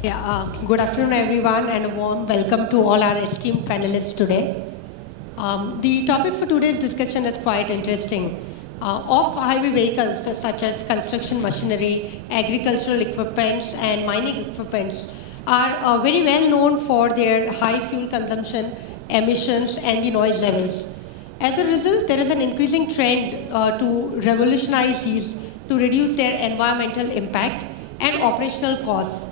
Yeah, good afternoon, everyone, and a warm welcome to all our esteemed panelists today. The topic for today's discussion is quite interesting. Off-highway vehicles such as construction machinery, agricultural equipments, and mining equipments are very well known for their high fuel consumption, emissions, and the noise levels. As a result, there is an increasing trend to revolutionize these to reduce their environmental impact and operational costs.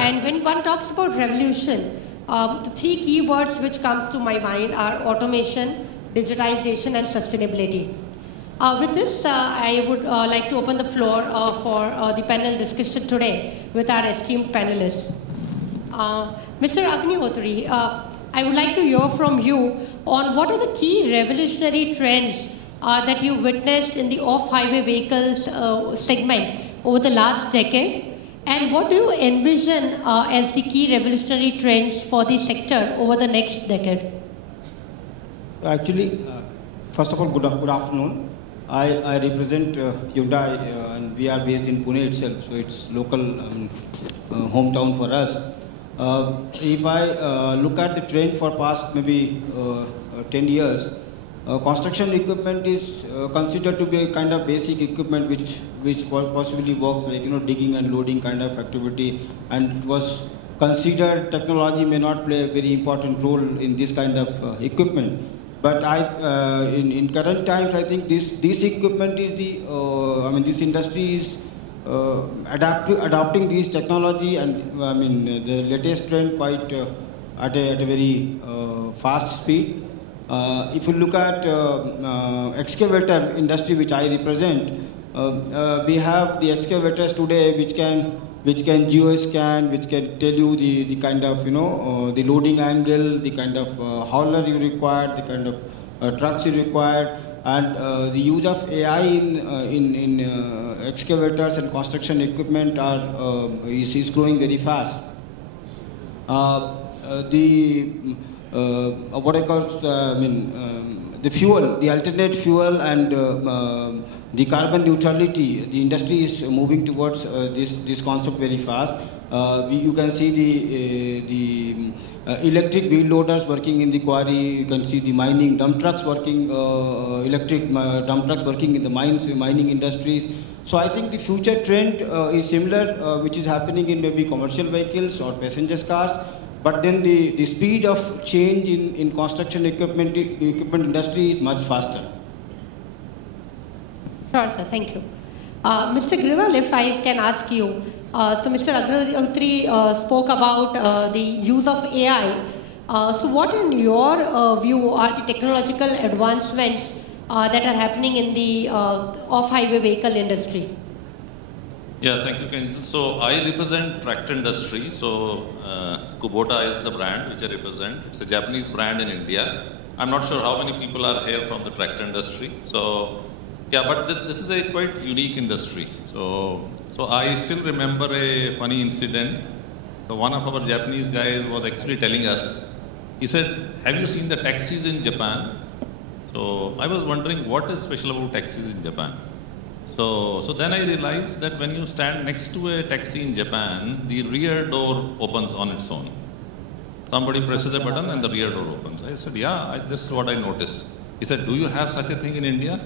And when one talks about revolution, the three key words which comes to my mind are automation, digitization, and sustainability. With this, I would like to open the floor for the panel discussion today with our esteemed panelists. Mr. Agnihotri, I would like to hear from you on what are the key revolutionary trends that you witnessed in the off-highway vehicles segment over the last decade, and what do you envision as the key revolutionary trends for the sector over the next decade? Actually, first of all, good afternoon. I represent Hyundai, and we are based in Pune itself, so it's local hometown for us. If I look at the trend for past maybe 10 years, construction equipment is considered to be a kind of basic equipment which possibly works like digging and loading kind of activity, and it was considered technology may not play a very important role in this kind of equipment. But in current times, I think this equipment is this industry is adopting this technology, and the latest trend quite at a very fast speed. If you look at excavator industry, which I represent, we have the excavators today which can geoscan, which can tell you the kind of the loading angle, the kind of hauler you require, the kind of trucks you require, and the use of AI in excavators and construction equipment is growing very fast. What I call the fuel, the alternate fuel, and the carbon neutrality. The industry is moving towards this concept very fast. You can see the electric wheel loaders working in the quarry. You can see the mining dump trucks working, electric dump trucks working in the mining industries. So I think the future trend is similar, which is happening in maybe commercial vehicles or passenger cars. But then the speed of change in construction equipment industry is much faster. Sure, sir. Thank you. Mr. Grewal, if I can ask you, so Mr. Agnihotri spoke about the use of AI. So what in your view are the technological advancements that are happening in the off-highway vehicle industry? Yeah, thank you, Kenjal. So I represent tractor industry. So Kubota is the brand which I represent. It's a Japanese brand in India. I'm not sure how many people are here from the tractor industry. So yeah, but this is a quite unique industry. So I still remember a funny incident. So one of our Japanese guys was actually telling us, he said, have you seen the taxis in Japan? So I was wondering what is special about taxis in Japan. So then I realized that when you stand next to a taxi in Japan, the rear door opens on its own. Somebody presses a button and the rear door opens. I said, yeah, this is what I noticed. He said, do you have such a thing in India?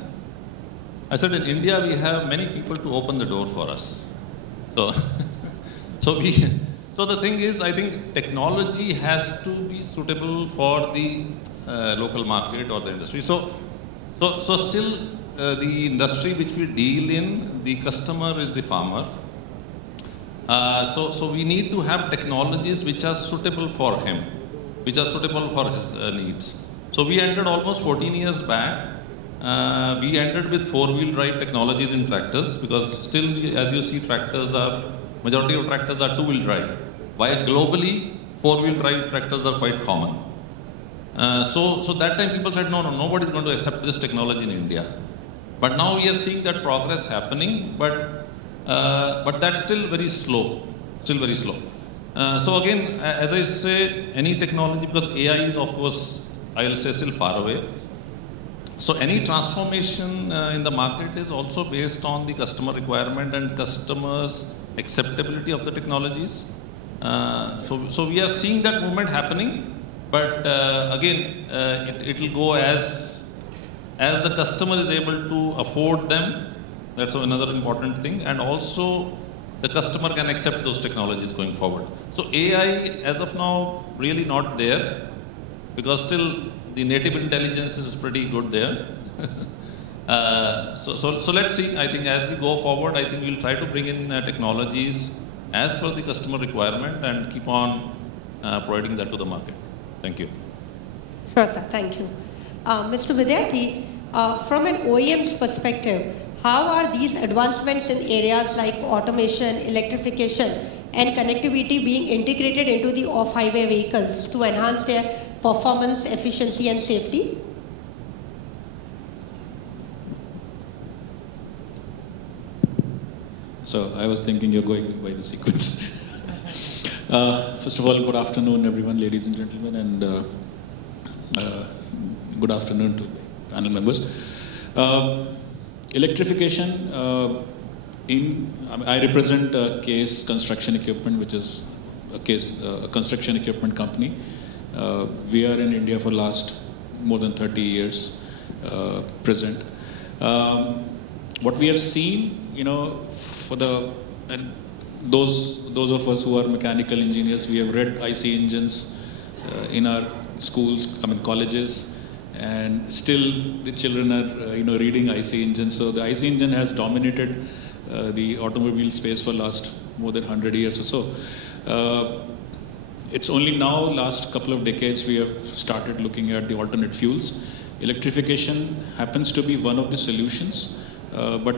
I said, in India we have many people to open the door for us. So, so the thing is, I think technology has to be suitable for the local market or the industry. So still, the industry which we deal in, the customer is the farmer. So we need to have technologies which are suitable for him, which are suitable for his needs. So we entered almost 14 years back. We entered with four-wheel drive technologies in tractors, because still, as you see, majority of tractors are two-wheel drive. While globally, four-wheel drive tractors are quite common. So that time people said, no, nobody is going to accept this technology in India. But now we are seeing that progress happening, but that's still very slow, So again, as I said, any technology, because AI is of course, I will say, still far away. So any transformation in the market is also based on the customer requirement and customers' acceptability of the technologies. So we are seeing that movement happening, but again, it will go as the customer is able to afford them. That's another important thing, and also the customer can accept those technologies going forward. So AI, as of now, really not there, because still the native intelligence is pretty good there. So let's see. I think as we go forward, I think we'll try to bring in technologies as per the customer requirement and keep on providing that to the market. Thank you. Sure, sir. Thank you. Mr. Vidyarthi, from an OEM's perspective, how are these advancements in areas like automation, electrification, and connectivity being integrated into the off-highway vehicles to enhance their performance, efficiency, and safety? So I was thinking you're going by the sequence. First of all, good afternoon, everyone, ladies and gentlemen, and good afternoon to panel members. Electrification, I represent Case Construction Equipment, which is a construction equipment company. We are in India for last more than 30 years present. What we have seen, for those of us who are mechanical engineers, we have read IC engines in our schools, colleges, and still the children are reading IC engines. So the IC engine has dominated the automobile space for last more than 100 years or so. It's only now, last couple of decades, we have started looking at the alternate fuels. Electrification happens to be one of the solutions, but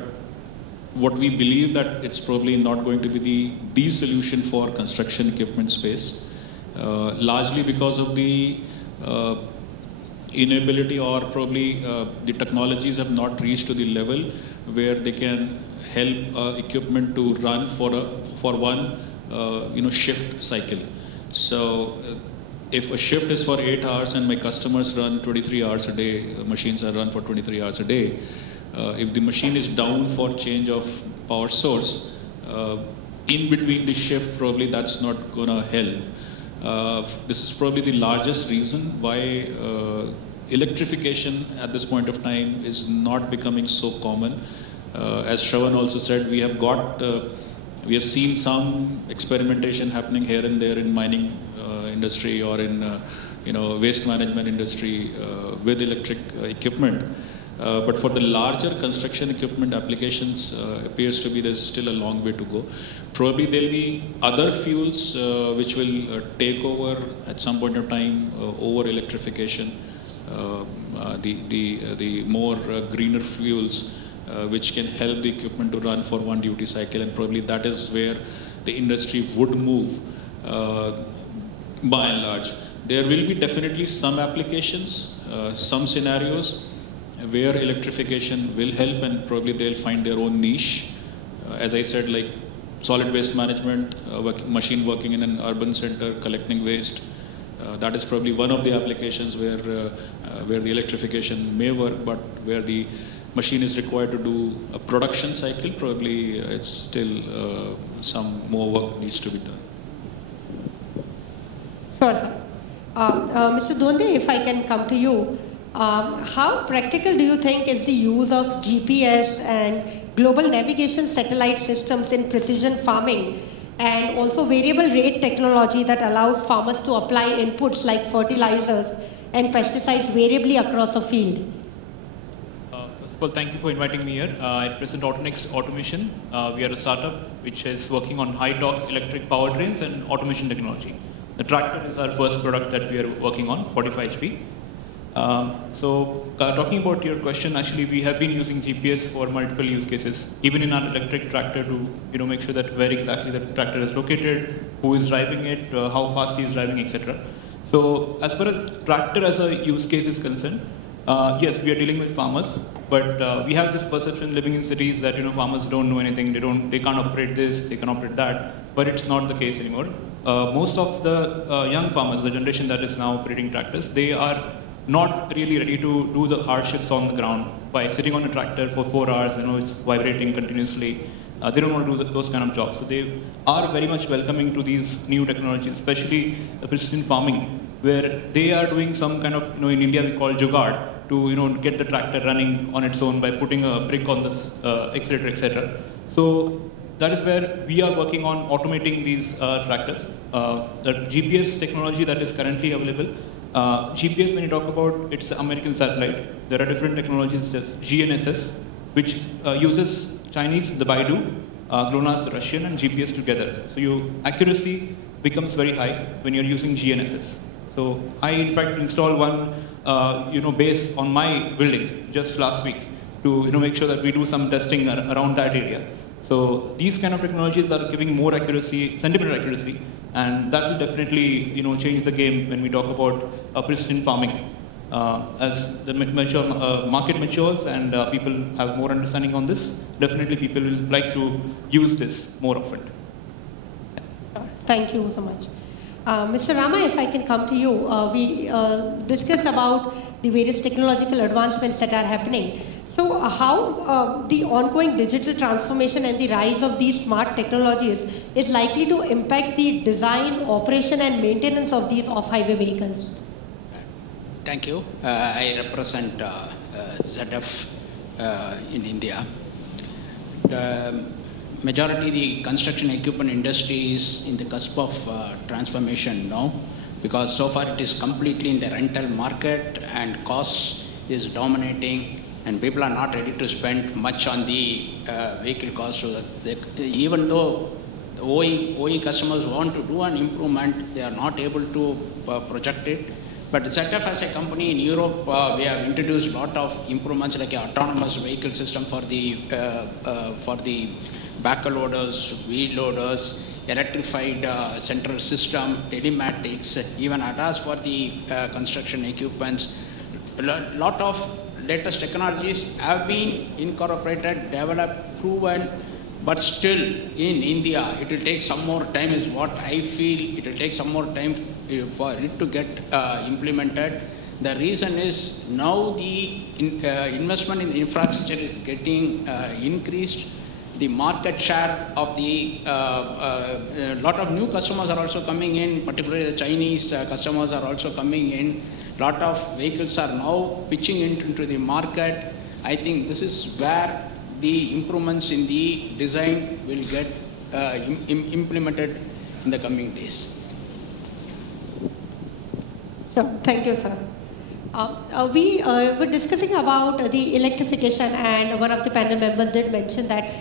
what we believe that it's probably not going to be the solution for construction equipment space, largely because of the inability, or probably the technologies have not reached to the level where they can help equipment to run for one shift cycle. So if a shift is for 8 hours and my customers run 23 hours a day, machines are run for 23 hours a day, if the machine is down for change of power source, in between the shift, probably that's not gonna help. This is probably the largest reason why electrification at this point of time is not becoming so common. As Shravan also said, we have seen some experimentation happening here and there in mining industry or in waste management industry with electric equipment. But for the larger construction equipment applications, appears to be there's still a long way to go. Probably there'll be other fuels which will take over at some point of time over electrification. The more greener fuels which can help the equipment to run for one duty cycle, and probably that is where the industry would move by and large. There will be definitely some applications, some scenarios where electrification will help, and probably they'll find their own niche. As I said, like solid waste management, machine working in an urban center, collecting waste. That is probably one of the applications where the electrification may work, but where the machine is required to do a production cycle, probably it's still some more work needs to be done. Sure, sir. Mr. Donde, if I can come to you, how practical do you think is the use of GPS and global navigation satellite systems in precision farming, and also variable rate technology that allows farmers to apply inputs like fertilizers and pesticides variably across a field? First of all, thank you for inviting me here. I represent Autonext Automation. We are a startup which is working on high torque electric powertrains and automation technology. The tractor is our first product that we are working on, 45 HP. Talking about your question, actually we have been using GPS for multiple use cases, even in our electric tractor, to make sure that where exactly the tractor is located, who is driving it, how fast he is driving, etc. So as far as tractor as a use case is concerned, yes, we are dealing with farmers, but we have this perception living in cities that farmers don't know anything, they can't operate this, they can operate that, but it's not the case anymore. Most of the young farmers, the generation that is now operating tractors, they are not really ready to do the hardships on the ground by sitting on a tractor for 4 hours, it's vibrating continuously. They don't want to do those kind of jobs. So they are very much welcoming to these new technologies, especially precision farming, where they are doing some kind of, in India we call jugaad, to get the tractor running on its own by putting a brick on this accelerator, etc. So that is where we are working on automating these tractors. The GPS technology that is currently available, GPS, when you talk about, it's an American satellite. There are different technologies, just GNSS, which uses Chinese, the Baidu, GLONASS, Russian, and GPS together. So your accuracy becomes very high when you're using GNSS. So I, in fact, installed one, base on my building just last week to, make sure that we do some testing around that area. So these kind of technologies are giving more accuracy, centimeter accuracy, and that will definitely, change the game when we talk about precision farming. As the market matures and people have more understanding on this, definitely people will like to use this more often. Thank you so much. Mr. Rama, if I can come to you, we discussed about the various technological advancements that are happening. So how the ongoing digital transformation and the rise of these smart technologies is likely to impact the design, operation and maintenance of these off-highway vehicles? Thank you. I represent ZF in India. The majority the construction equipment industry is in the cusp of transformation now, because so far it is completely in the rental market and cost is dominating, and people are not ready to spend much on the vehicle cost. So even though the OE customers want to do an improvement, they are not able to project it. But ZF as a company in Europe, we have introduced a lot of improvements like an autonomous vehicle system for the backer loaders, wheel loaders, electrified central system, telematics, even ADAS for the construction equipments. A lot of latest technologies have been incorporated, developed, proven, but still in India, it will take some more time is what I feel. It will take some more time for it to get implemented. The reason is now the investment in the infrastructure is getting increased. The market share of the lot of new customers are also coming in, particularly the Chinese customers are also coming in. Lot of vehicles are now pitching into the market. I think this is where the improvements in the design will get implemented in the coming days. Thank you, sir. We were discussing about the electrification, and one of the panel members did mention that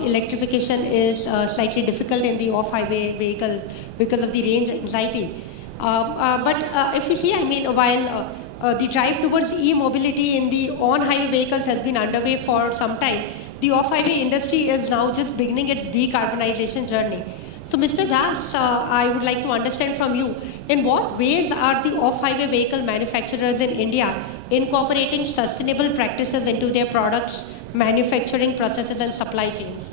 electrification is slightly difficult in the off-highway vehicle because of the range anxiety. But if we see, while the drive towards e-mobility in the on-highway vehicles has been underway for some time, the off-highway industry is now just beginning its decarbonization journey. So Mr. Das, I would like to understand from you, in what ways are the off-highway vehicle manufacturers in India incorporating sustainable practices into their products, manufacturing processes and supply chains?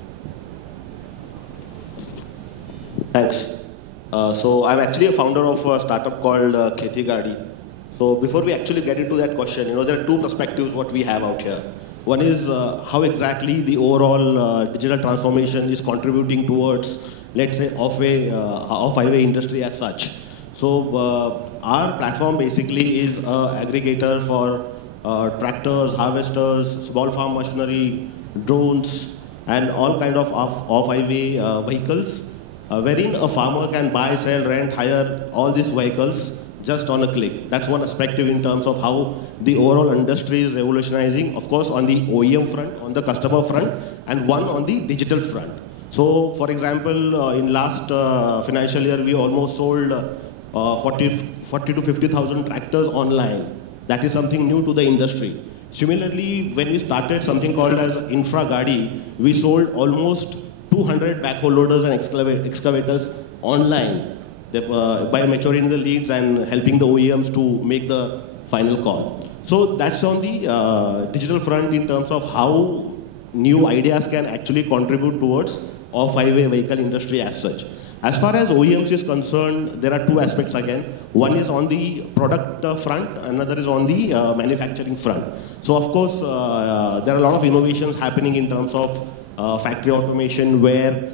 Thanks. So I'm actually a founder of a startup called Kheti Gadi. So before we actually get into that question, there are two perspectives what we have out here. One is how exactly the overall digital transformation is contributing towards, let's say, off-highway industry as such. So our platform basically is an aggregator for tractors, harvesters, small farm machinery, drones, and all kind of off-highway vehicles, wherein a farmer can buy, sell, rent, hire all these vehicles just on a click. That's one perspective in terms of how the overall industry is revolutionizing, of course, on the OEM front, on the customer front, and one on the digital front. So, for example, in last financial year, we almost sold 40 to 50,000 tractors online. That is something new to the industry. Similarly, when we started something called as Infra Gadi, we sold almost 200 backhoe loaders and excavators online by maturing the leads and helping the OEMs to make the final call. So that's on the digital front in terms of how new ideas can actually contribute towards off-highway vehicle industry as such. As far as OEMs is concerned, there are two aspects again. One is on the product front, another is on the manufacturing front. So of course, there are a lot of innovations happening in terms of factory automation, where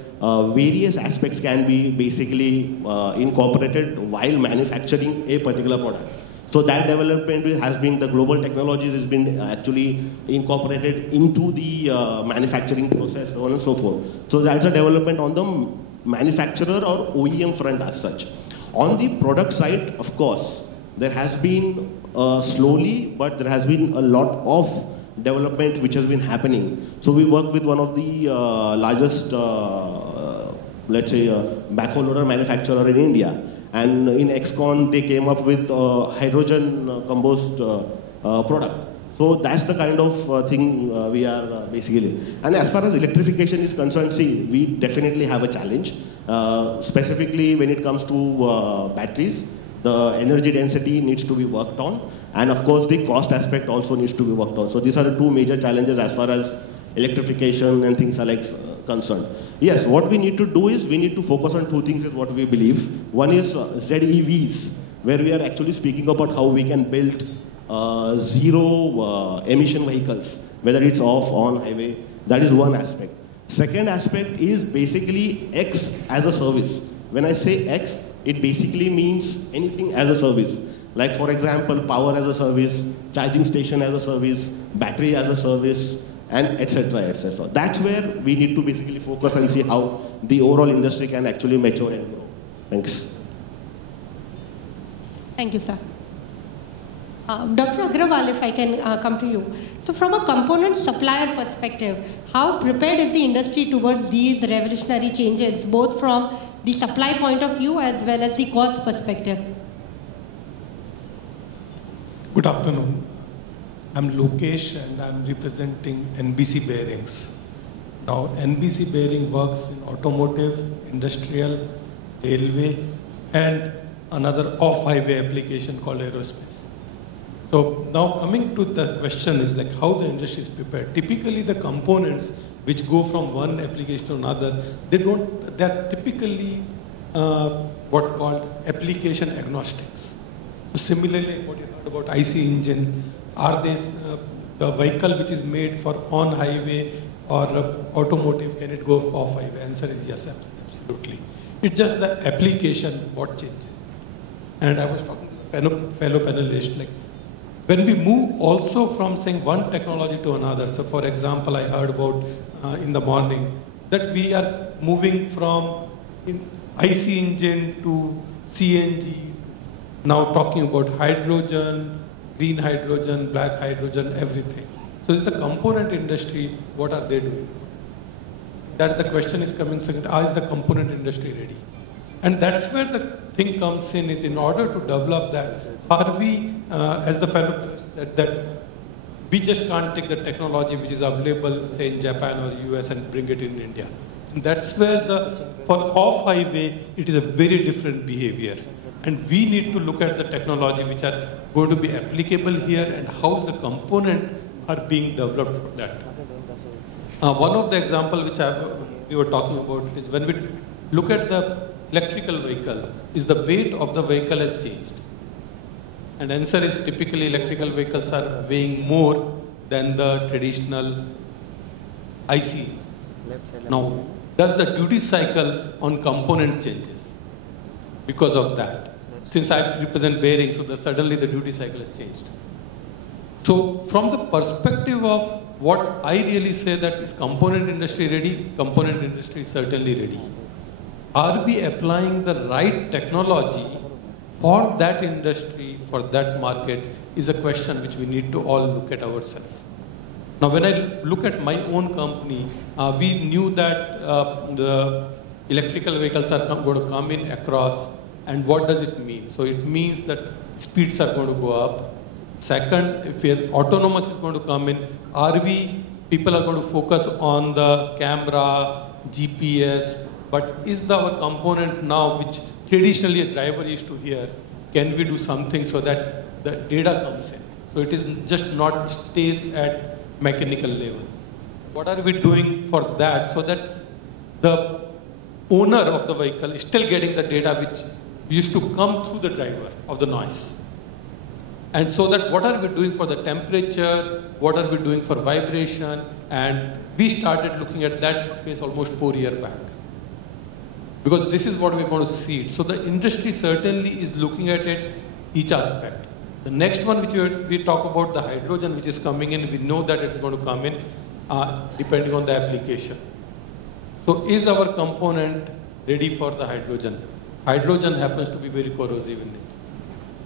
various aspects can be basically incorporated while manufacturing a particular product. So that development has been, the global technologies has been actually incorporated into the manufacturing process, so on and so forth. So that's a development on the manufacturer or OEM front as such. On the product side, of course, there has been slowly, but there has been a lot of development which has been happening. So we work with one of the largest, let's say, backhoe loader manufacturer in India. And in XCon, they came up with hydrogen compost product. So that's the kind of thing we are basically. And as far as electrification is concerned, see, we definitely have a challenge. Specifically when it comes to batteries, the energy density needs to be worked on. And of course, the cost aspect also needs to be worked on. So these are the two major challenges as far as electrification and things are like concerned. Yes, what we need to do is we need to focus on two things is what we believe. One is ZEVs, where we are actually speaking about how we can build zero emission vehicles, whether it's off, on highway. That is one aspect. Second aspect is basically X as a service. When I say X, it basically means anything as a service. Like for example, power as a service, charging station as a service, battery as a service, and etc., etc. That's where we need to basically focus and see how the overall industry can actually mature and grow. Thanks. Thank you, sir. Dr. Agrawal, if I can come to you. So from a component supplier perspective, how prepared is the industry towards these revolutionary changes, both from the supply point of view as well as the cost perspective? Good afternoon. I'm Lokesh and I'm representing NBC Bearings. Now, NBC Bearing works in automotive, industrial, railway, and another off-highway application called aerospace. So now coming to the question is like how the industry is prepared. Typically the components which go from one application to another, they're typically what called application agnostics. So similarly, what you heard about IC engine, are they the vehicle which is made for on highway or automotive, can it go off highway? Answer is yes, absolutely. It's just the application what changes. And I was talking to fellow panelists, like when we move also from saying one technology to another. So for example, I heard about in the morning that we are moving from IC engine to CNG, now talking about hydrogen, green hydrogen, black hydrogen, everything. So is the component industry, what are they doing? That's the question is coming second, is the component industry ready? And that's where the thing comes in, is in order to develop that, are we, as the fellow said, that we just can't take the technology which is available, say in Japan or US and bring it in India. And that's where for off-highway, it is a very different behavior. And we need to look at the technology which are going to be applicable here and how the component are being developed for that. One of the examples which we were talking about is when we look at the electrical vehicle, is the weight of the vehicle has changed. And answer is typically electrical vehicles are weighing more than the traditional IC. Now, does the duty cycle on component changes because of that? Since I represent bearings, so suddenly the duty cycle has changed. So from the perspective of what I really say that is component industry ready, component industry is certainly ready. Are we applying the right technology for that industry, for that market, is a question which we need to all look at ourselves. Now when I look at my own company, we knew that the electrical vehicles are going to come in across, and what does it mean? So it means that speeds are going to go up. Second, if autonomous is going to come in, people are going to focus on the camera, GPS, but is our component now, which traditionally a driver used to hear, can we do something so that the data comes in? So it is just not stays at mechanical level. What are we doing for that so that the owner of the vehicle is still getting the data which used to come through the driver of the noise? And so that what are we doing for the temperature, what are we doing for vibration, and we started looking at that space almost 4 years back. Because this is what we're going to see. So the industry certainly is looking at it, each aspect. The next one which we talk about, the hydrogen which is coming in, we know that it's going to come in depending on the application. So is our component ready for the hydrogen? Hydrogen happens to be very corrosive in nature.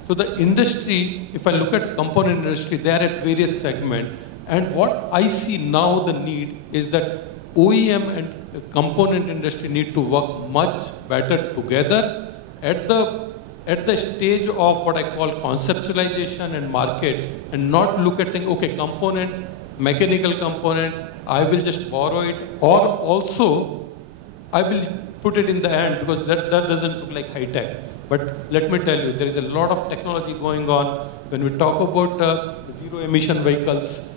So the industry, if I look at component industry, they are at various segments. And what I see now the need is that OEM and component industry need to work much better together at the stage of what I call conceptualization and market, and not look at saying, okay, component, mechanical component, I will just borrow it, or also I will put it in the end, because that doesn't look like high tech. But let me tell you, there is a lot of technology going on. When we talk about zero emission vehicles,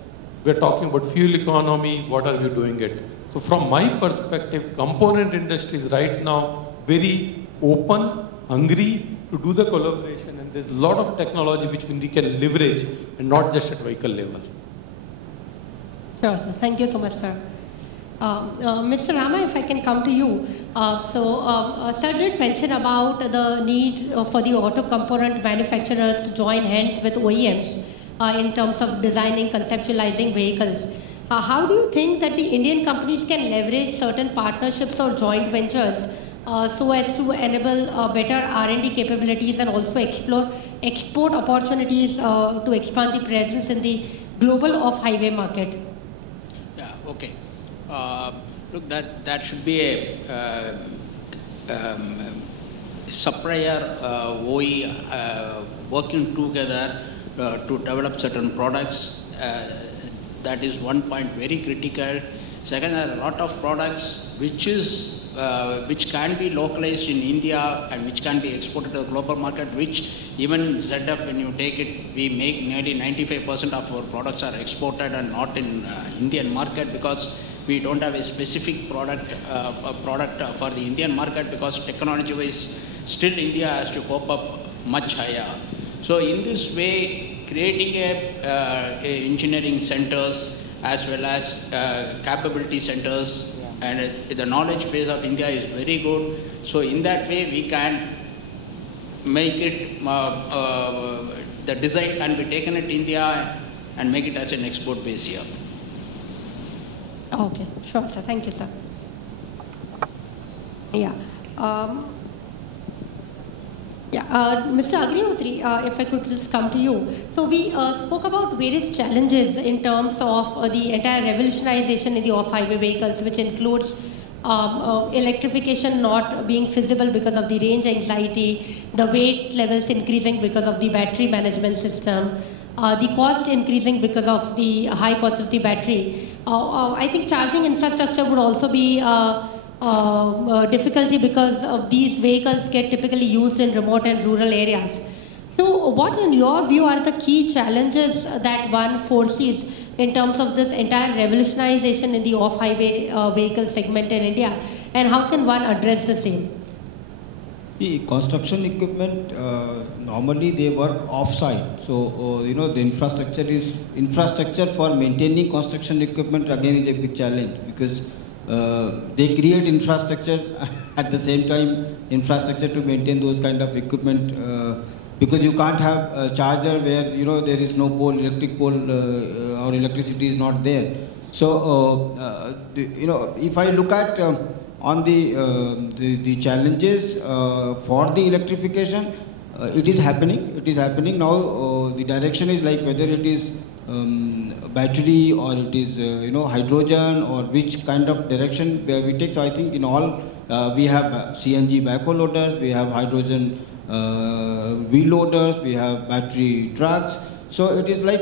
we're talking about fuel economy, what are we doing it? So from my perspective, component industry is right now very open, hungry to do the collaboration, and there's a lot of technology which we can leverage and not just at vehicle level. Sure, sir. Thank you so much, sir. Mr. Rama, if I can come to you. Sir did mention about the need for the auto component manufacturers to join hands with OEMs in terms of designing, conceptualizing vehicles. How do you think that the Indian companies can leverage certain partnerships or joint ventures so as to enable better R&D capabilities and also explore export opportunities to expand the presence in the global off-highway market? Yeah, okay. Look, that should be a supplier OE working together to develop certain products. That is one point very critical. Second, there are a lot of products which can be localized in India and which can be exported to the global market, which even in ZF, when you take it, we make nearly 95% of our products are exported and not in Indian market, because we don't have a specific product for the Indian market, because technology-wise, still India has to cope up much higher. So in this way, creating a engineering centers as well as capability centers, and the knowledge base of India is very good. So in that way, we can make it, the design can be taken at India and make it as an export base here. Okay, sure, sir. Thank you, sir. Yeah. Mr. Agriotri, if I could just come to you. So we spoke about various challenges in terms of the entire revolutionization in the off-highway vehicles, which includes electrification not being feasible because of the range anxiety, the weight levels increasing because of the battery management system, the cost increasing because of the high cost of the battery. I think charging infrastructure would also be difficulty because of these vehicles get typically used in remote and rural areas. So what in your view are the key challenges that one foresees in terms of this entire revolutionization in the off-highway vehicle segment in India, and how can one address the same? The construction equipment, normally they work off-site. So, the infrastructure for maintaining construction equipment again is a big challenge, because they create infrastructure at the same time, infrastructure to maintain those kind of equipment, because you can't have a charger where, there is no pole, electric pole, or electricity is not there. So, if I look at on the challenges for the electrification, it is happening. It is happening now. The direction is like whether it is battery or it is hydrogen, or which kind of direction we take. So I think in all we have CNG backhoe loaders, we have hydrogen wheel loaders, we have battery trucks. So it is like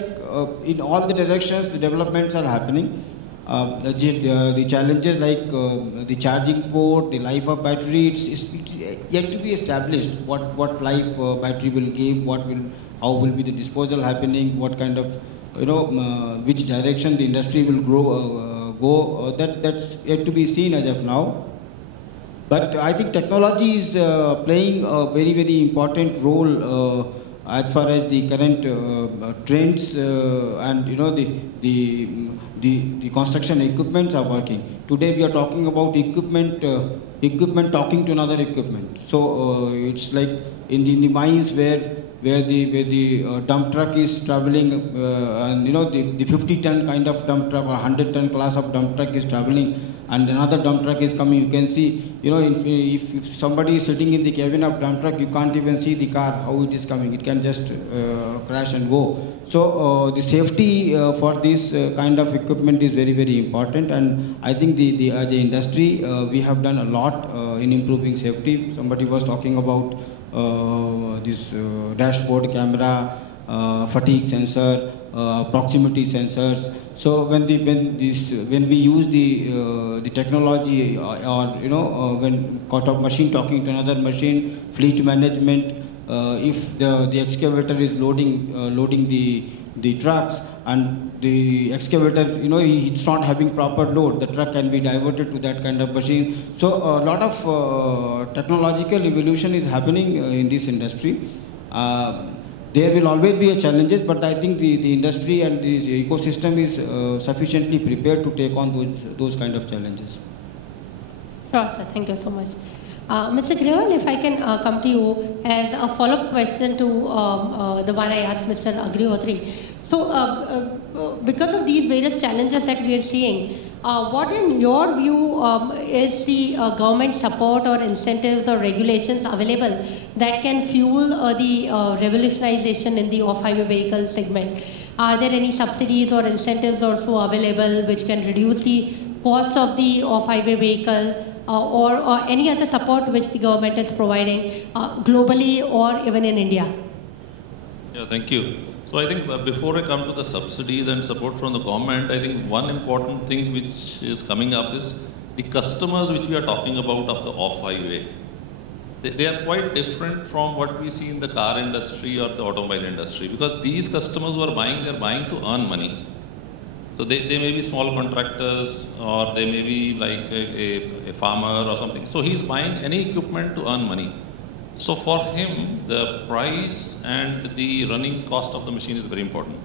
in all the directions the developments are happening. The challenges like the charging port, the life of battery, it's yet to be established. What life battery will give, how will be the disposal happening, what kind of which direction the industry will go. That's yet to be seen as of now. But I think technology is playing a very, very important role as far as the current trends and the construction equipments are working. Today we are talking about equipment talking to another equipment. So it's like in the mines where the dump truck is traveling and the 50-ton kind of dump truck or 100-ton class of dump truck is traveling, and another dump truck is coming. You can see, if somebody is sitting in the cabin of dump truck, you can't even see the car, how it is coming. It can just crash and go. So the safety for this kind of equipment is very, very important. And I think as the industry, we have done a lot in improving safety. Somebody was talking about this dashboard camera, fatigue sensor, proximity sensors. So when we use the technology when caught up machine talking to another machine, fleet management, if the excavator is loading the trucks and the excavator, it's not having proper load, the truck can be diverted to that kind of machine. So a lot of technological evolution is happening in this industry. There will always be challenges, but I think the industry and the ecosystem is sufficiently prepared to take on those kind of challenges. Sure, sir. Thank you so much. Mr. Grewal, if I can come to you as a follow-up question to the one I asked Mr. Agriotri. So, because of these various challenges that we are seeing, what in your view is the government support or incentives or regulations available that can fuel the revolutionization in the off-highway vehicle segment? Are there any subsidies or incentives also available which can reduce the cost of the off-highway vehicle or any other support which the government is providing globally or even in India? Yeah, thank you. So I think before I come to the subsidies and support from the government, I think one important thing which is coming up is the customers which we are talking about of the off-highway. They are quite different from what we see in the car industry or the automobile industry, because these customers who are buying, they are buying to earn money. So they may be small contractors, or they may be like a farmer or something. So he's buying any equipment to earn money. So for him, the price and the running cost of the machine is very important.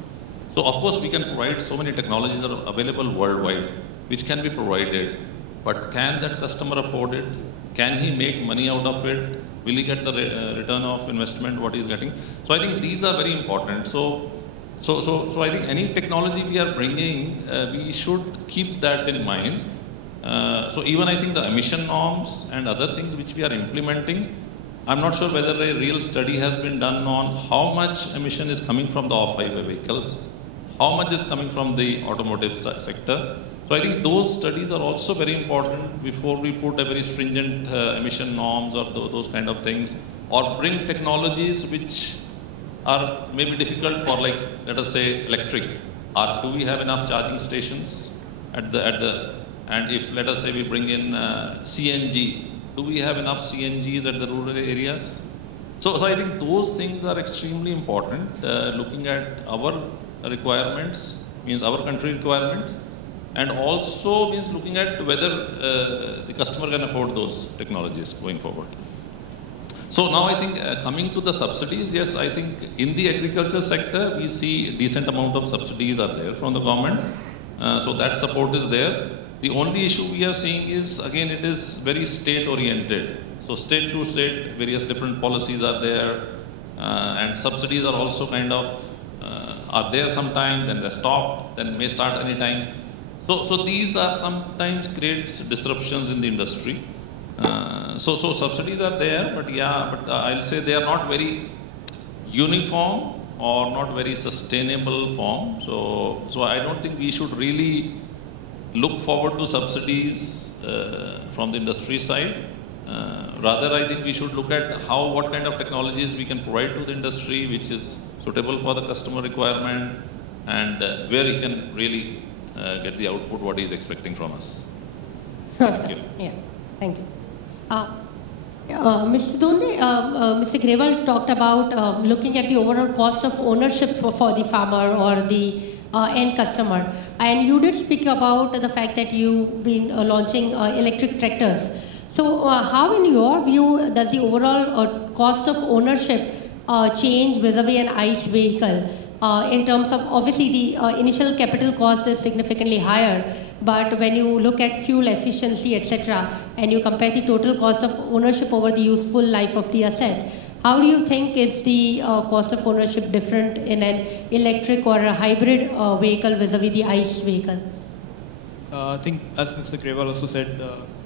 So of course we can provide so many technologies that are available worldwide, which can be provided. But can that customer afford it? Can he make money out of it? Will he get the return of investment what he's getting? So I think these are very important. So I think any technology we are bringing, we should keep that in mind. So even I think the emission norms and other things which we are implementing, I'm not sure whether a real study has been done on how much emission is coming from the off-highway vehicles, how much is coming from the automotive sector. So I think those studies are also very important before we put a very stringent emission norms or those kind of things, or bring technologies which are maybe difficult for, like, let us say electric. Or do we have enough charging stations and if let us say we bring in CNG, do we have enough CNGs at the rural areas? So I think those things are extremely important, looking at our requirements, means our country requirements, and also means looking at whether the customer can afford those technologies going forward. So now I think coming to the subsidies, yes, I think in the agriculture sector, we see a decent amount of subsidies are there from the government. So that support is there. The only issue we are seeing is, again, it is very state oriented. So state to state, various different policies are there, and subsidies are also kind of, are there sometime, then they stop, then may start anytime. So these are sometimes creates disruptions in the industry. So subsidies are there, but I'll say they are not very uniform or not very sustainable form. So I don't think we should really look forward to subsidies from the industry side. Rather, I think we should look at what kind of technologies we can provide to the industry, which is suitable for the customer requirement, and where he can really get the output what he is expecting from us. Sure, sir. Yeah, thank you. Mr. Donde, Mr. Grewal talked about looking at the overall cost of ownership for the farmer or the end customer. And you did speak about the fact that you've been launching electric tractors. So how, in your view, does the overall cost of ownership change vis-a-vis an ICE vehicle? In terms of, obviously the initial capital cost is significantly higher, but when you look at fuel efficiency, etc., and you compare the total cost of ownership over the useful life of the asset, how do you think is the cost of ownership different in an electric or a hybrid vehicle vis-a-vis the ICE vehicle? I think, as Mr. Grewal also said,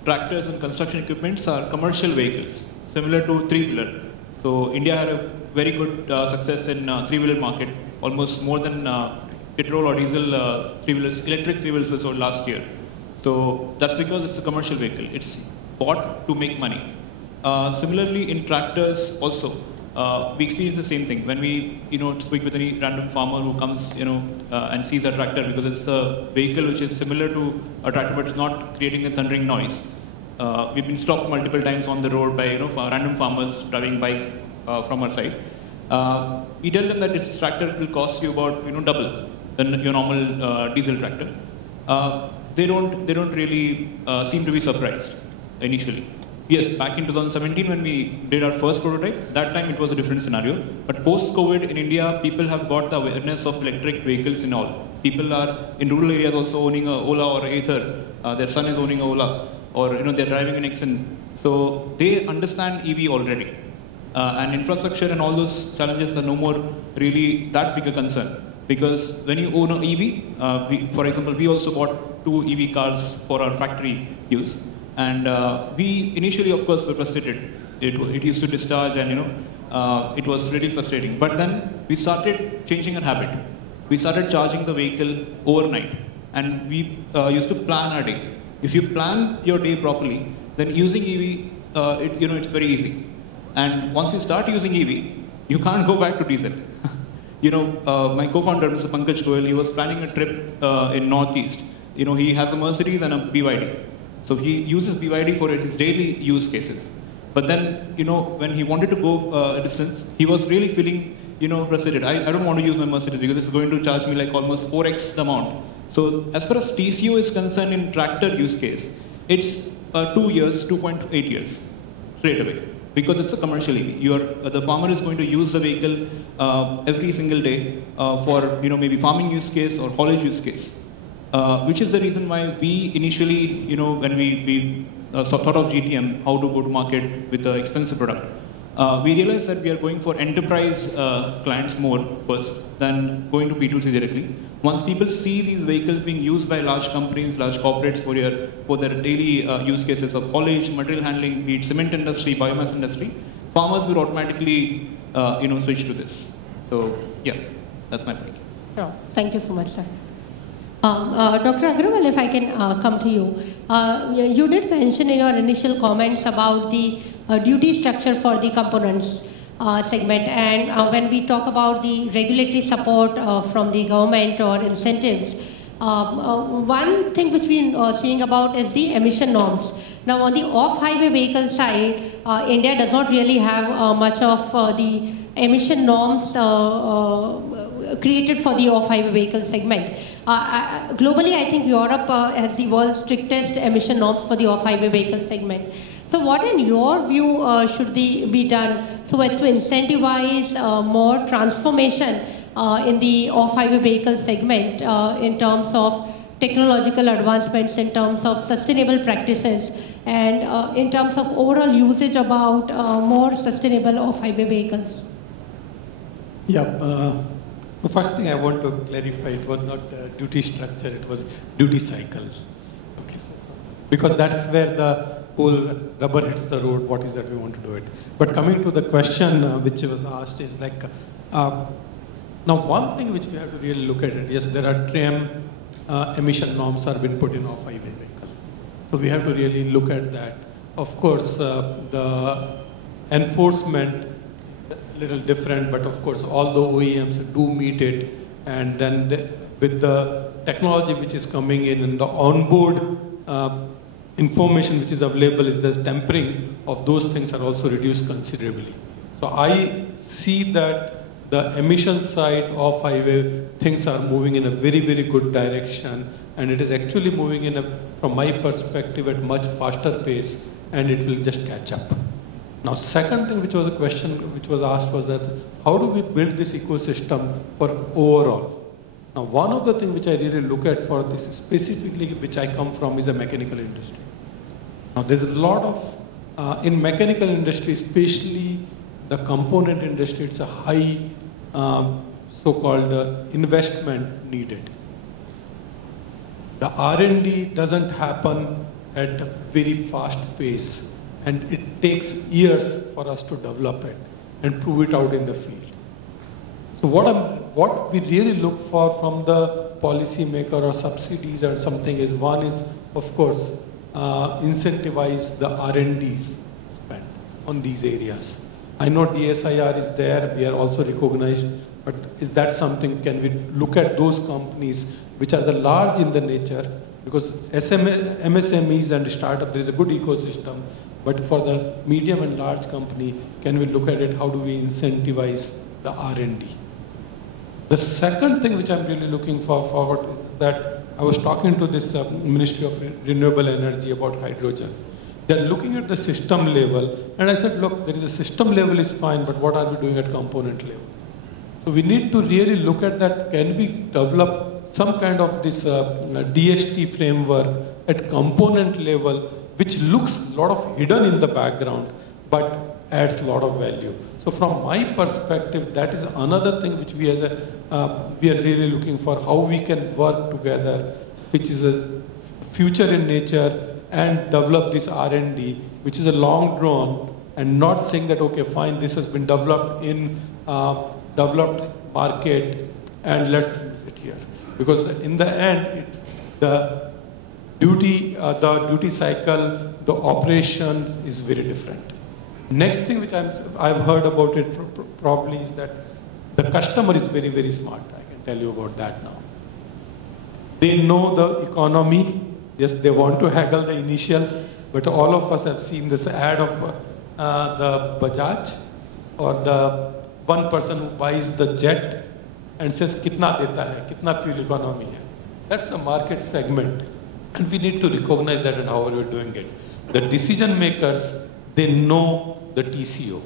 tractors and construction equipments are commercial vehicles, similar to three-wheeler. So India had a very good success in three-wheeler market, almost more than petrol or diesel three-wheelers, electric three-wheelers were sold last year. So that's because it's a commercial vehicle. It's bought to make money. Similarly, in tractors also, we experience the same thing. When we, speak with any random farmer who comes, and sees a tractor, because it's a vehicle which is similar to a tractor, but it's not creating a thundering noise. We've been stopped multiple times on the road by, random farmers driving by from our side. We tell them that this tractor will cost you about, double than your normal diesel tractor. They don't really seem to be surprised initially. Yes, back in 2017 when we did our first prototype, that time it was a different scenario. But post-COVID in India, people have got the awareness of electric vehicles in all. People are in rural areas also owning a Ola or Ather. Their son is owning a Ola, or they're driving an Exxon. So they understand EV already. And infrastructure and all those challenges are no more really that big a concern. Because when you own an EV, for example, we also bought 2 EV cars for our factory use. And we initially, of course, were frustrated. It used to discharge and, it was really frustrating. But then we started changing our habit. We started charging the vehicle overnight. And we used to plan our day. If you plan your day properly, then using EV, it's very easy. And once you start using EV, you can't go back to diesel. My co-founder, Mr. Pankaj Goyal, he was planning a trip in Northeast. He has a Mercedes and a BYD. So he uses BYD for his daily use cases. But then, when he wanted to go a distance, he was really feeling, frustrated. I don't want to use my Mercedes because it's going to charge me like almost 4x the amount. So as far as TCO is concerned in tractor use case, it's 2 years, 2.8 years, straight away. Because it's a commercial EV. The farmer is going to use the vehicle every single day for, maybe farming use case or haulage use case. Which is the reason why we initially, when we thought of GTM, how to go to market with an expensive product, we realized that we are going for enterprise clients more first than going to B2C directly. Once people see these vehicles being used by large companies, large corporates for their daily use cases of haulage, material handling, be it cement industry, biomass industry, farmers will automatically, switch to this. So, yeah, that's my point. Oh, thank you so much, sir. Dr. Agrawal, if I can come to you. You did mention in your initial comments about the duty structure for the components segment, and when we talk about the regulatory support from the government or incentives, one thing which we are seeing about is the emission norms. Now on the off-highway vehicle side, India does not really have much of the emission norms created for the off-highway vehicle segment. Globally, I think Europe has the world's strictest emission norms for the off-highway vehicle segment. So what in your view should be done so as to incentivize more transformation in the off-highway vehicle segment in terms of technological advancements, in terms of sustainable practices, and in terms of overall usage about more sustainable off-highway vehicles? Yeah. So first thing I want to clarify, it was not duty structure, it was duty cycle. Okay. Because that's where the whole rubber hits the road, what is that we want to do it. But coming to the question which was asked is like, now one thing which we have to really look at it, yes, there are trim emission norms are been put in off-highway vehicle. So we have to really look at that. Of course, the enforcement little different, but of course all the OEMs do meet it, and then with the technology which is coming in and the onboard information which is available, is the tempering of those things are also reduced considerably. So I see that the emission side of highway things are moving in a very, very good direction, and it is actually moving in a, from my perspective, at much faster pace, and it will just catch up. Now, second thing which was a question which was asked was that how do we build this ecosystem for overall? Now, one of the things which I really look at for this specifically, which I come from, is a mechanical industry. Now, there's a lot of, in mechanical industry, especially the component industry, it's a high so-called investment needed. The R&D doesn't happen at a very fast pace, and it takes years for us to develop it and prove it out in the field. So what we really look for from the policymaker or subsidies or something is, one is, of course, incentivize the R&Ds spent on these areas. I know DSIR is there, we are also recognized, but is that something, can we look at those companies which are the large in the nature, because MSMEs and startup, there is a good ecosystem, but for the medium and large company, can we look at it, how do we incentivize the R&D? The second thing which I'm really looking forward is that I was talking to this Ministry of Renewable Energy about hydrogen. They're looking at the system level, and I said, look, there is a system level is fine, but what are we doing at component level? So we need to really look at that. Can we develop some kind of this DST framework at component level, which looks a lot of hidden in the background, but adds a lot of value. So from my perspective, that is another thing which we as we are really looking for, how we can work together, which is a future in nature, and develop this R&D, which is a long drawn, and not saying that, okay, fine, this has been developed in developed market, and let's use it here. Because in the end, the duty cycle, the operations is very different. Next thing which I've heard about it probably is that the customer is very, very smart. I can tell you about that now. They know the economy. Yes, they want to haggle the initial, but all of us have seen this ad of the Bajaj, or the one person who buys the jet and says, "Kitna deta hai? Kitna fuel economy hai?" That's the market segment, and we need to recognize that and how are we doing it. The decision makers, they know the TCO.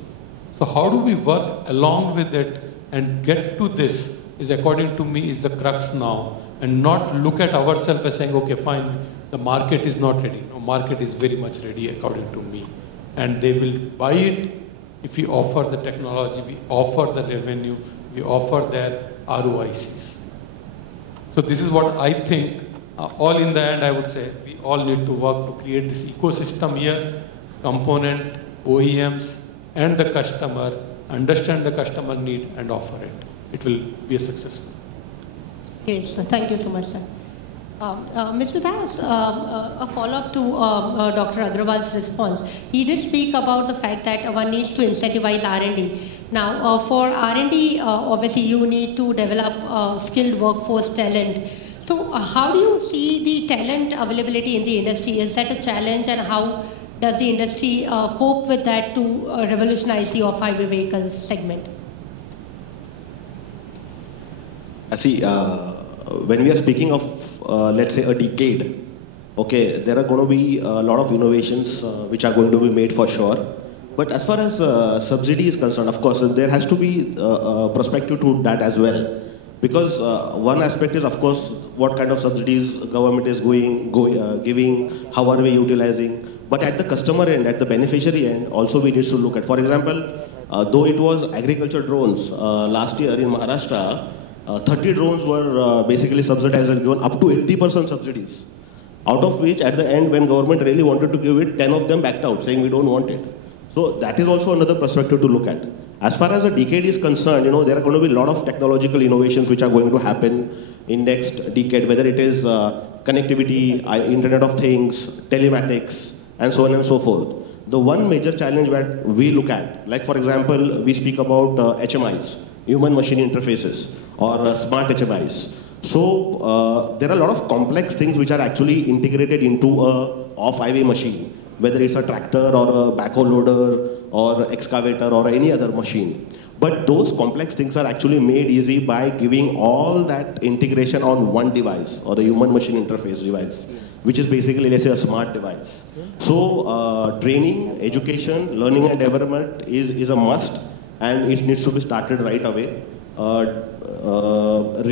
So how do we work along with it and get to this is, according to me, is the crux now, and not look at ourselves as saying, okay, fine, the market is not ready. No, market is very much ready according to me. And they will buy it if we offer the technology, we offer the revenue, we offer their ROICs. So this is what I think, all in the end, I would say, we all need to work to create this ecosystem here, component, OEMs, and the customer, understand the customer need and offer it. It will be a successful. Yes, thank you so much, sir. Mr. Das, a follow-up to Dr. Agrawal's response. He did speak about the fact that one needs to incentivize R&D. Now, for R&D, obviously you need to develop skilled workforce talent. So how do you see the talent availability in the industry? Is that a challenge, and how does the industry cope with that to revolutionize the off-highway vehicles segment? See, when we are speaking of, let's say, a decade, okay, there are going to be a lot of innovations which are going to be made for sure. But as far as subsidy is concerned, of course, there has to be a perspective to that as well. Because one aspect is, of course, what kind of subsidies government is giving, how are we utilizing. But at the customer end, at the beneficiary end, also we need to look at. For example, though it was agriculture drones, last year in Maharashtra, 30 drones were basically subsidized and given up to 80% subsidies. Out of which, at the end, when government really wanted to give it, 10 of them backed out, saying we don't want it. So that is also another perspective to look at. As far as the decade is concerned, there are going to be a lot of technological innovations which are going to happen in next decade, whether it is connectivity, Internet of Things, telematics, and so on and so forth. The one major challenge that we look at, like for example, we speak about HMIs, human-machine interfaces, or smart HMIs. So there are a lot of complex things which are actually integrated into a off-highway machine, whether it's a tractor or a backhoe loader or excavator or any other machine. But those complex things are actually made easy by giving all that integration on one device, or the human-machine interface device, which is basically, let's say, a smart device. So training, education, learning and development is a must, and it needs to be started right away.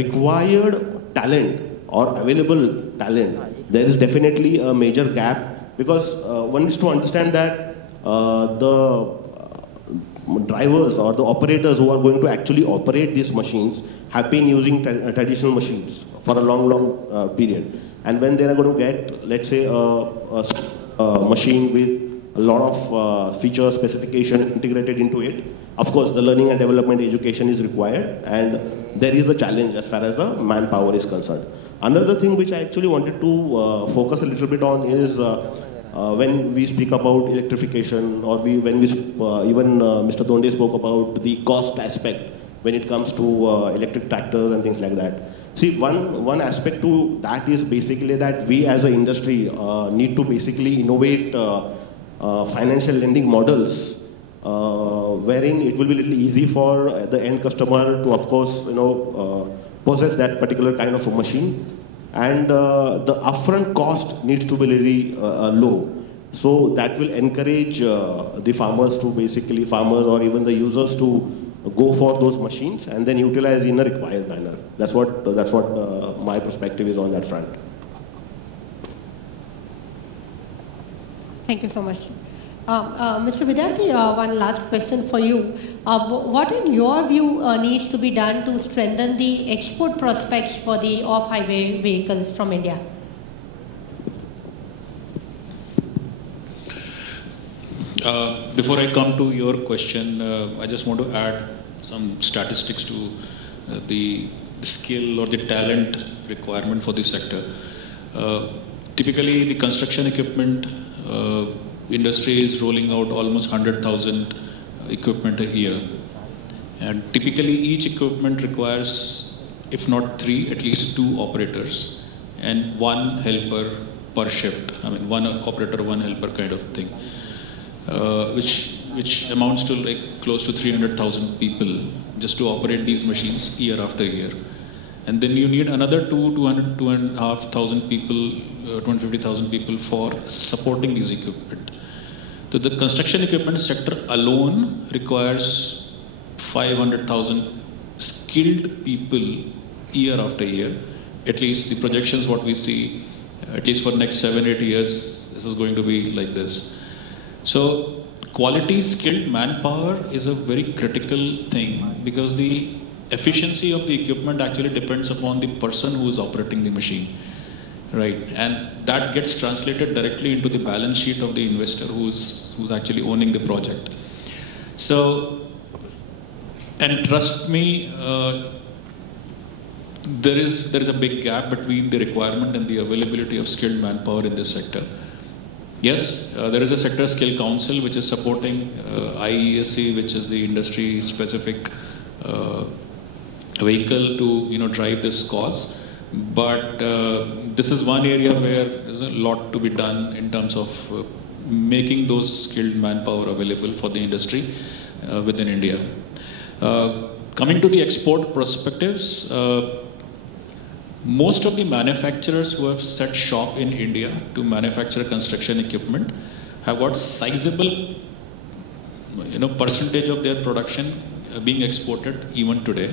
Required talent or available talent, there is definitely a major gap, because one needs to understand that the drivers or the operators who are going to actually operate these machines have been using traditional machines for a long period. And when they are going to get, let's say, a machine with a lot of feature specification integrated into it, of course, the learning and development education is required, and there is a challenge as far as the manpower is concerned. Another thing which I actually wanted to focus a little bit on is when we speak about electrification, or when we even Mr. Donde spoke about the cost aspect when it comes to electric tractors and things like that. See, one aspect to that is basically that we as an industry need to basically innovate financial lending models, wherein it will be a little easy for the end customer to, of course, possess that particular kind of a machine, and the upfront cost needs to be really low. So that will encourage the farmers to basically, farmers or even the users to go for those machines and then utilize in a required manner. That's what my perspective is on that front. Thank you so much. Mr. Vidyarthi, one last question for you. What in your view needs to be done to strengthen the export prospects for the off-highway vehicles from India? Before I come to your question, I just want to add some statistics to the skill or the talent requirement for this sector. Typically, the construction equipment industry is rolling out almost 100,000 equipment a year. And typically, each equipment requires, if not 3, at least 2 operators and 1 helper per shift. I mean, 1 operator, 1 helper kind of thing. Which amounts to like close to 300,000 people just to operate these machines year after year. And then you need another 2,500 people, 250,000 people for supporting these equipment. So the construction equipment sector alone requires 500,000 skilled people year after year. At least the projections what we see, at least for the next 7-8 years, this is going to be like this. So quality skilled manpower is a very critical thing, because the efficiency of the equipment actually depends upon the person who is operating the machine, right? And that gets translated directly into the balance sheet of the investor who's actually owning the project. So, and trust me, there is a big gap between the requirement and the availability of skilled manpower in this sector. Yes, there is a sector skill council which is supporting IESC, which is the industry specific vehicle to drive this cause. But this is one area where there's a lot to be done in terms of making those skilled manpower available for the industry within India. Coming to the export perspectives, most of the manufacturers who have set shop in India to manufacture construction equipment have got sizable percentage of their production being exported even today.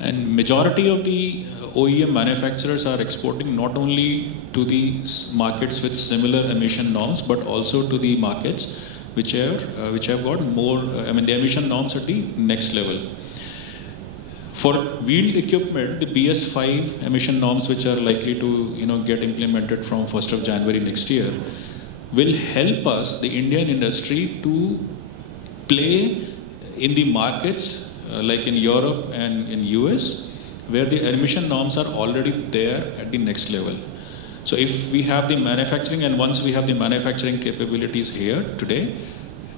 And majority of the OEM manufacturers are exporting not only to the markets with similar emission norms, but also to the markets which have got more, the emission norms at the next level. For wheeled equipment, the BS5 emission norms, which are likely to get implemented from 1st of January next year, will help us, the Indian industry, to play in the markets like in Europe and in US, where the emission norms are already there at the next level. So if we have the manufacturing, and once we have the manufacturing capabilities here today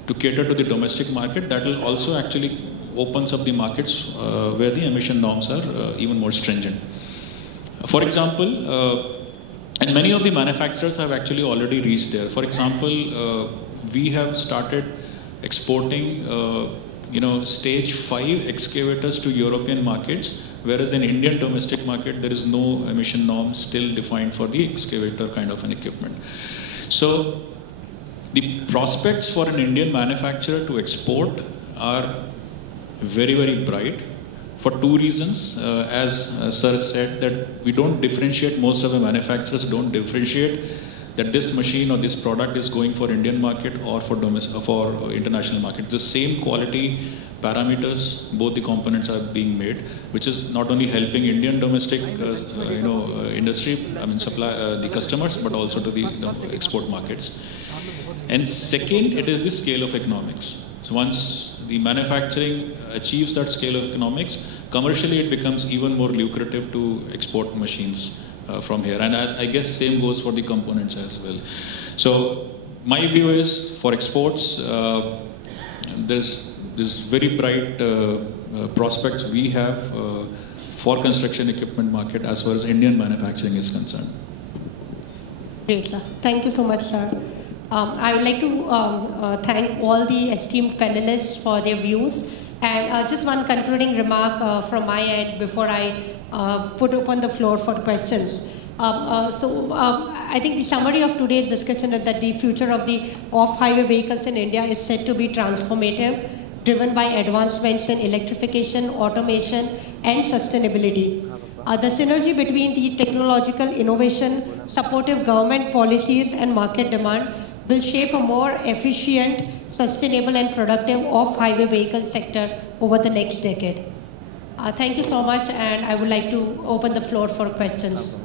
to cater to the domestic market, that will also actually opens up the markets where the emission norms are even more stringent. For example, and many of the manufacturers have actually already reached there. For example, we have started exporting stage 5 excavators to European markets, whereas in Indian domestic market, there is no emission norm still defined for the excavator kind of an equipment. So the prospects for an Indian manufacturer to export are very, very bright for two reasons. As Sir said, that we don't differentiate, most of the manufacturers don't differentiate that this machine or this product is going for Indian market or for international market. It's the same quality parameters, both the components are being made, which is not only helping Indian domestic industry, the customers, but also to the export markets. And second, it is the scale of economics. So once the manufacturing achieves that scale of economics, commercially it becomes even more lucrative to export machines from here. And I guess same goes for the components as well. So my view is for exports, there's very bright prospects we have for construction equipment market as far as Indian manufacturing is concerned. Great, sir. Thank you so much, sir. I would like to thank all the esteemed panelists for their views. And just one concluding remark from my end before I put open the floor for questions. I think the summary of today's discussion is that the future of the off-highway vehicles in India is set to be transformative, driven by advancements in electrification, automation, and sustainability. The synergy between the technological innovation, supportive government policies, and market demand will shape a more efficient, sustainable, and productive off-highway vehicle sector over the next decade. Thank you so much, and I would like to open the floor for questions.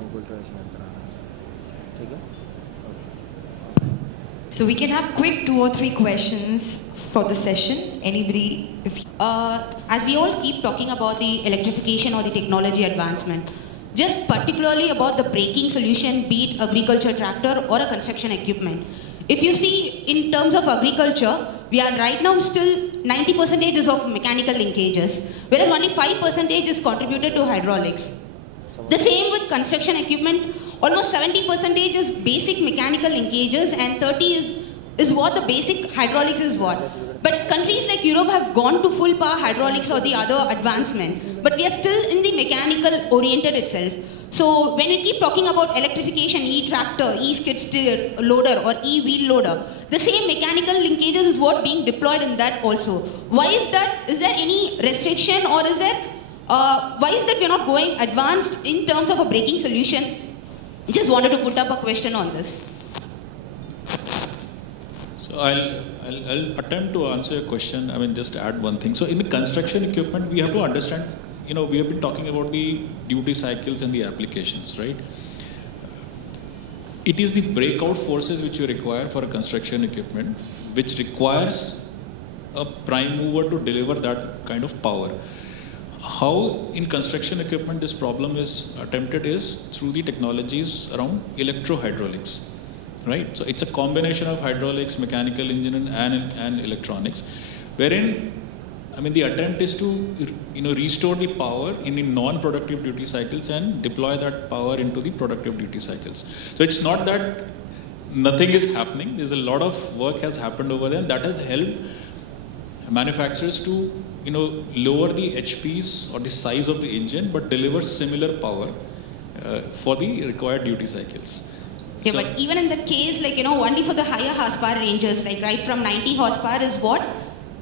So we can have quick 2 or 3 questions for the session. Anybody? As we all keep talking about the electrification or the technology advancement, just particularly about the braking solution, be it agriculture tractor or a construction equipment. If you see in terms of agriculture, we are right now still 90% is of mechanical linkages, whereas only 5% is contributed to hydraulics. The same with construction equipment, almost 70% is basic mechanical linkages and 30 is what the basic hydraulics is what. But countries like Europe have gone to full power hydraulics or the other advancement, but we are still in the mechanical oriented itself. So when we keep talking about electrification, e-tractor, e-skid steer loader or e-wheel loader, the same mechanical linkages is what being deployed in that also. Why is that? Is there any restriction or is there, why is that we are not going advanced in terms of a braking solution? Just wanted to put up a question on this. So I'll attempt to answer your question. I mean, just add one thing. So in the construction equipment, we have to understand, we have been talking about the duty cycles and the applications, right? It is the breakout forces which you require for a construction equipment, which requires a prime mover to deliver that kind of power. How in construction equipment this problem is attempted is through the technologies around electro-hydraulics, right? So it's a combination of hydraulics, mechanical engineering and electronics, wherein the attempt is to restore the power in the non-productive duty cycles and deploy that power into the productive duty cycles. So it's not that nothing is happening. There's a lot of work has happened over there, and that has helped manufacturers to lower the HPs or the size of the engine, but deliver similar power for the required duty cycles. Yeah, so, but even in that case, only for the higher horsepower ranges, right from 90 horsepower is what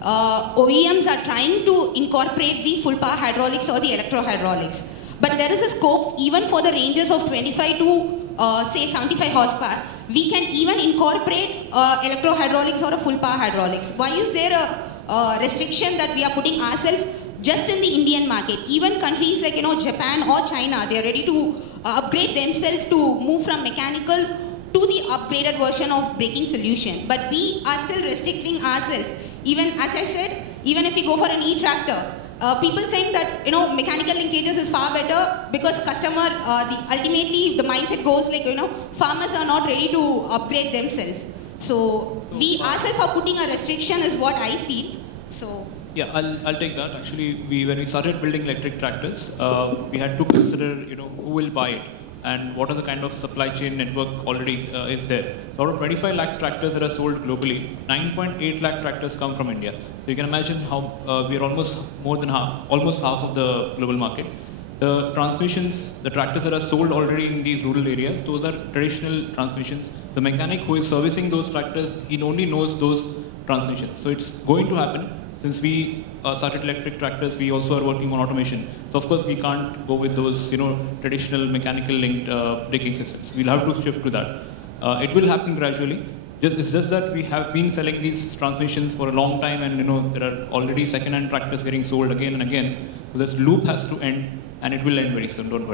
OEMs are trying to incorporate the full power hydraulics or the electro hydraulics. But there is a scope even for the ranges of 25 to say 75 horsepower. We can even incorporate electro hydraulics or a full power hydraulics. Why is there a restriction that we are putting ourselves just in the Indian market? Even countries like Japan or China, they are ready to upgrade themselves to move from mechanical to the upgraded version of braking solution. But we are still restricting ourselves. Even as I said, even if we go for an e-tractor, people think that mechanical linkages is far better because customer, ultimately the mindset goes like farmers are not ready to upgrade themselves. So we ourselves are putting a restriction is what I feel. So yeah, I'll take that. Actually, when we started building electric tractors, we had to consider who will buy it and what are the kind of supply chain network already is there. So out of 25 lakh tractors that are sold globally, 9.8 lakh tractors come from India. So you can imagine how we are almost half of the global market. The transmissions, the tractors that are sold already in these rural areas, those are traditional transmissions. The mechanic who is servicing those tractors, he only knows those transmissions. So it's going to happen. Since we started electric tractors, we also are working on automation. So of course we can't go with those, traditional mechanical linked braking systems. We'll have to shift to that. It will happen gradually. It's just that we have been selling these transmissions for a long time, and there are already second-hand tractors getting sold again and again. So this loop has to end, and it will end very soon. Don't worry.